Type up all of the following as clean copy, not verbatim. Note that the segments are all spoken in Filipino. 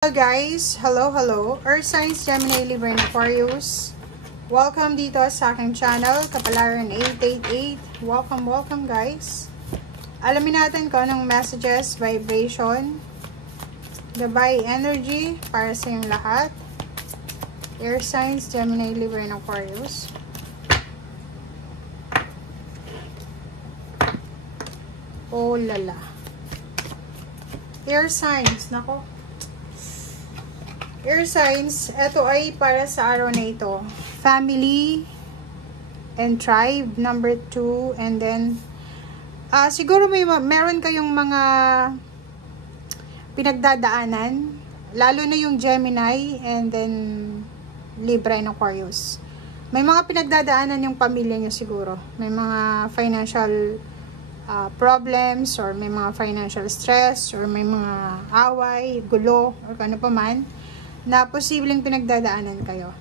Hello guys! Hello! Earth Signs, Gemini, Libra, and Aquarius. Welcome dito sa aking channel, Kapalaran 888. Welcome guys. Alamin natin kung anong messages, vibration, gabay energy para sa yung lahat. Earth Signs, Gemini, Libra, and Aquarius. Oh lala. Air Signs, nako. Air signs, ito ay para sa araw na ito. Family and tribe, number 2. And then, siguro meron kayong mga pinagdadaanan. Lalo na yung Gemini and then Libra and Aquarius. May mga pinagdadaanan yung pamilya nyo siguro. May mga financial problems or may mga financial stress or may mga away, gulo, or ano pa man na posibleng pinagdadaanan kayo.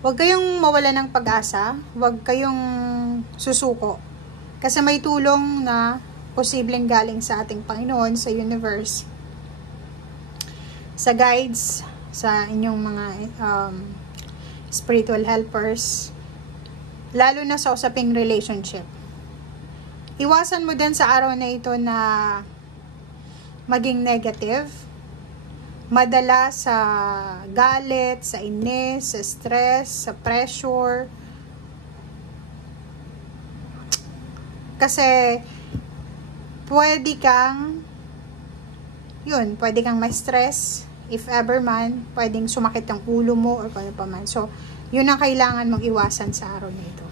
Huwag kayong mawala ng pag-asa, huwag kayong susuko. Kasi may tulong na posibleng galing sa ating Panginoon, sa universe, sa guides, sa inyong mga spiritual helpers, lalo na sa usaping relationship. Iwasan mo din sa araw na ito na maging negative, madala sa galit, sa inis, sa stress, sa pressure. Kasi pwede kang ma-stress. If ever man, pwedeng sumakit ang ulo mo or ano pa man. So, yun ang kailangan mong iwasan sa araw na ito.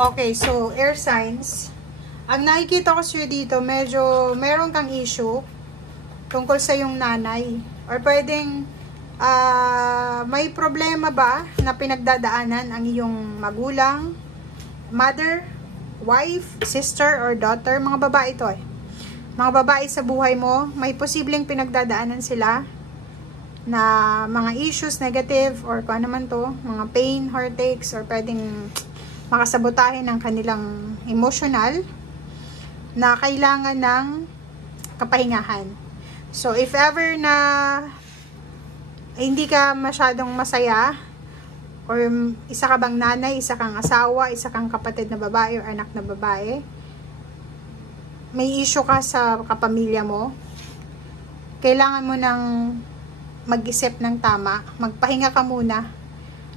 Okay, so air signs. Ang nakikita ko sa'yo dito, medyo meron kang issue tungkol sa yung nanay. Or pwedeng may problema ba na pinagdadaanan ang iyong magulang, mother, wife, sister, or daughter. Mga babae ito eh. Mga babae sa buhay mo, may posibleng pinagdadaanan sila na mga issues, negative, or kung ano man to, mga pain, heartaches, or pwedeng makasabotahin ng kanilang emotional na kailangan ng kapahingahan. So, if ever na hindi ka masyadong masaya, or isa ka bang nanay, isa kang asawa, isa kang kapatid na babae or anak na babae, may issue ka sa kapamilya mo, kailangan mo ng mag-isip ng tama, magpahinga ka muna.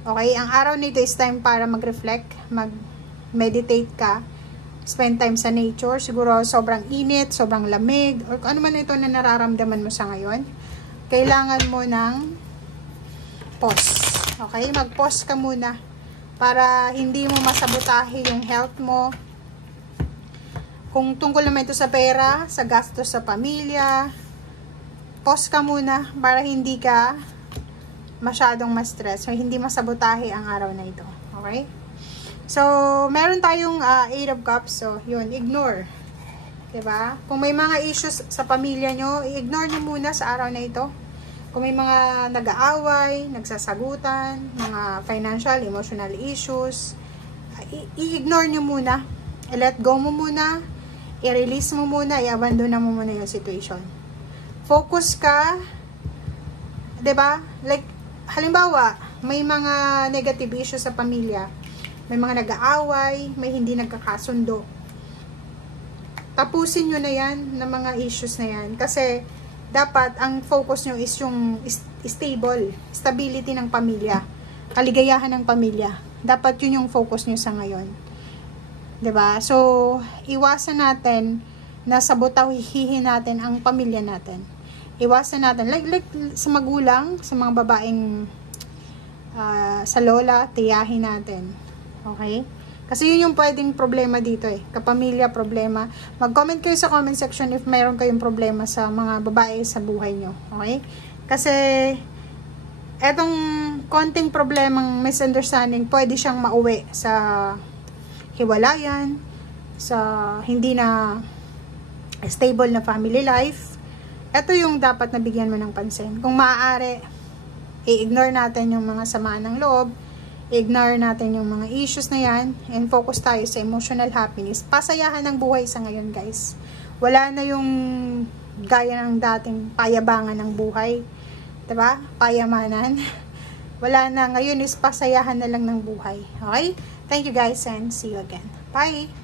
Okay, ang araw nito is time para mag-reflect, mag-meditate ka, spend time sa nature, siguro sobrang init, sobrang lamig, or kung ano man ito na nararamdaman mo sa ngayon, kailangan mo ng pause. Okay, mag-pause ka muna para hindi mo masabotahe yung health mo. Kung tungkol naman ito sa pera, sa gastos sa pamilya, pause ka muna para hindi ka masyadong ma-stress o hindi masabotahe ang araw na ito. Okay? So, meron tayong 8 of Cups. So, yun, ignore. Diba? Kung may mga issues sa pamilya nyo, i-ignore nyo muna sa araw na ito. Kung may mga nag-aaway, nagsasagutan, mga financial, emotional issues, i-ignore nyo muna. I-let go mo muna. I-release mo muna. I-abandon mo muna yung situation. Focus ka. Diba? Like, halimbawa, may mga negative issues sa pamilya, may mga nag-aaway, may hindi nagkakasundo. Tapusin nyo na yan, ng mga issues na yan. Kasi, dapat, ang focus nyo is yung stability ng pamilya. Kaligayahan ng pamilya. Dapat yun yung focus nyo sa ngayon. 'Di ba? So, iwasan natin na sabotahihin natin ang pamilya natin. Iwasan natin, like sa magulang, sa mga babaeng sa lola, tiyahin natin. Okay? Kasi yun yung pwedeng problema dito eh. Kapamilya problema. Mag-comment kayo sa comment section if mayroon kayong problema sa mga babae sa buhay nyo. Okay? Kasi etong konting problemang misunderstanding, pwede siyang mauwi sa hiwalayan, sa hindi na stable na family life. Ito yung dapat nabigyan mo ng pansin. Kung maaari, i-ignore natin yung mga sama ng loob, ignore natin yung mga issues na yan, and focus tayo sa emotional happiness. Pasayahan ng buhay sa ngayon, guys. Wala na yung gaya ng dating payabangan ng buhay. Diba? Payamanan. Wala na. Ngayon is pasayahan na lang ng buhay. Okay? Thank you guys and see you again. Bye!